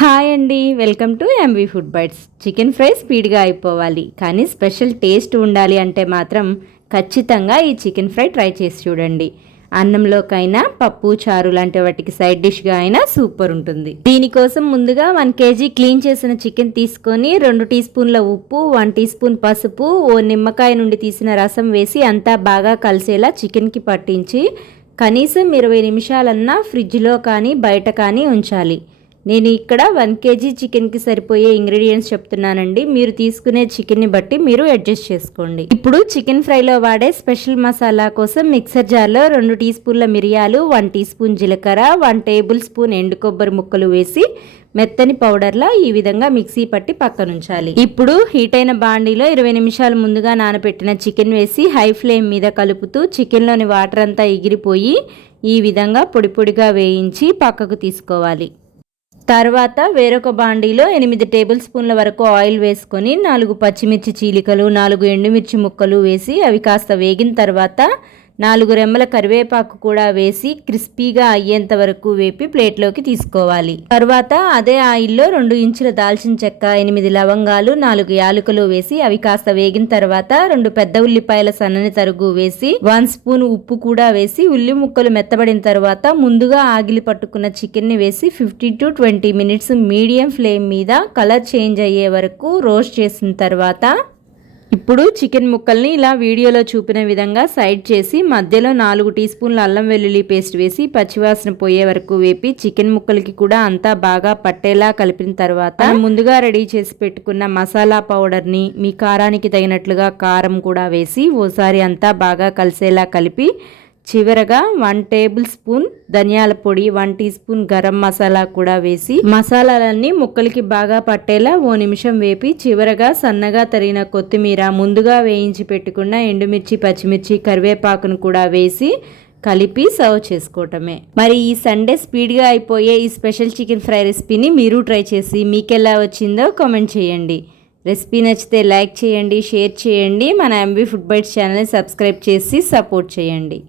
Hi అండి, welcome to MV food bites. Chicken fry స్పీడ్గా అయిపోవాలి కానీ స్పెషల్ టేస్ట్ ఉండాలి అంటే మాత్రం ఖచ్చితంగా ఈ చికెన్ ఫ్రై ట్రై చేసి చూడండి. అన్నంలోకైనా పప్పు చారు లాంటి వాటికి సైడ్ డిష్గా అయినా సూపర్ ఉంటుంది. దీనికోసం ముందుగా 1 kg క్లీన్ చేసిన చికెన్ తీసుకొని 2 టీ స్పూన్ల ఉప్పు, 1 టీ స్పూన్ పసుపు, ఓ నిమ్మకాయ నుండి తీసిన రసం వేసి అంతా బాగా కలిసేలా చికెన్కి పట్టించి కనీసం 20 నిమిషాలన్నా ఫ్రిడ్జ్లో కానీ బయట కానీ ఉంచాలి. నేను ఇక్కడ 1 kg చికెన్కి సరిపోయే ఇంగ్రీడియంట్స్ చెప్తున్నానండి. మీరు తీసుకునే చికెన్ని బట్టి మీరు అడ్జస్ట్ చేసుకోండి. ఇప్పుడు చికెన్ ఫ్రైలో వాడే స్పెషల్ మసాలా కోసం మిక్సర్ జార్లో 2 టీ స్పూన్ల మిరియాలు, 1 టీ స్పూన్ జీలకర్ర, 1 టేబుల్ స్పూన్ ఎండు కొబ్బరి ముక్కలు వేసి మెత్తని పౌడర్లా ఈ విధంగా మిక్సీ పట్టి పక్కనుంచాలి. ఇప్పుడు హీట్ అయిన బాండీలో 20 నిమిషాలు ముందుగా నానబెట్టిన చికెన్ వేసి హై ఫ్లేమ్ మీద కలుపుతూ చికెన్లోని వాటర్ అంతా ఎగిరిపోయి ఈ విధంగా పొడి పొడిగా వేయించి పక్కకు తీసుకోవాలి. తర్వాత వేరొక బాండీలో 8 టేబుల్ స్పూన్ల వరకు ఆయిల్ వేసుకొని 4 పచ్చిమిర్చి చీలికలు, 4 ఎండుమిర్చి ముక్కలు వేసి అవి కాస్త వేగిన తర్వాత 4 రెమ్మల కరివేపాకు కూడా వేసి క్రిస్పీగా అయ్యేంత వరకు వేపి ప్లేట్లోకి తీసుకోవాలి. తర్వాత అదే ఆయిల్లో 2 ఇంచుల దాల్చిన చెక్క, 8 లవంగాలు, 4 యాలకులు వేసి అవి కాస్త వేగిన తర్వాత 2 పెద్ద ఉల్లిపాయల సన్నని తరుగు వేసి 1 స్పూన్ ఉప్పు కూడా వేసి ఉల్లి ముక్కలు మెత్తబడిన తర్వాత ముందుగా ఆగిలి పట్టుకున్న చికెన్ని వేసి 15 to 20 మినిట్స్ మీడియం ఫ్లేమ్ మీద కలర్ చేంజ్ అయ్యే వరకు రోస్ట్ చేసిన తర్వాత ఇప్పుడు చికెన్ ముక్కల్ని ఇలా వీడియోలో చూపిన విధంగా సైడ్ చేసి మధ్యలో 4 టీ స్పూన్ల అల్లం వెల్లుల్లి పేస్ట్ వేసి పచ్చివాసన పోయే వరకు వేపి చికెన్ ముక్కలకి కూడా అంతా బాగా పట్టేలా కలిపిన తర్వాత ముందుగా రెడీ చేసి పెట్టుకున్న మసాలా పౌడర్ని మీ కారానికి తగినట్లుగా కారం కూడా వేసి ఓసారి అంతా బాగా కలిసేలా కలిపి చివరగా 1 టేబుల్ స్పూన్ ధనియాల పొడి, 1 టీ స్పూన్ గరం మసాలా కూడా వేసి మసాలాలన్నీ ముక్కలకి బాగా పట్టేలా ఓ నిమిషం వేపి చివరగా సన్నగా తరిగిన కొత్తిమీర, ముందుగా వేయించి పెట్టుకున్న ఎండుమిర్చి, పచ్చిమిర్చి, కరివేపాకును కూడా వేసి కలిపి సర్వ్ చేసుకోవటమే. మరి ఈ సండే స్పీడ్గా అయిపోయే ఈ స్పెషల్ చికెన్ ఫ్రై రెసిపీని మీరు ట్రై చేసి మీకెలా వచ్చిందో కామెంట్ చేయండి. రెసిపీ నచ్చితే లైక్ చేయండి, షేర్ చేయండి. మన ఎంవి ఫుడ్ బైట్స్ ఛానల్ని సబ్స్క్రైబ్ చేసి సపోర్ట్ చేయండి.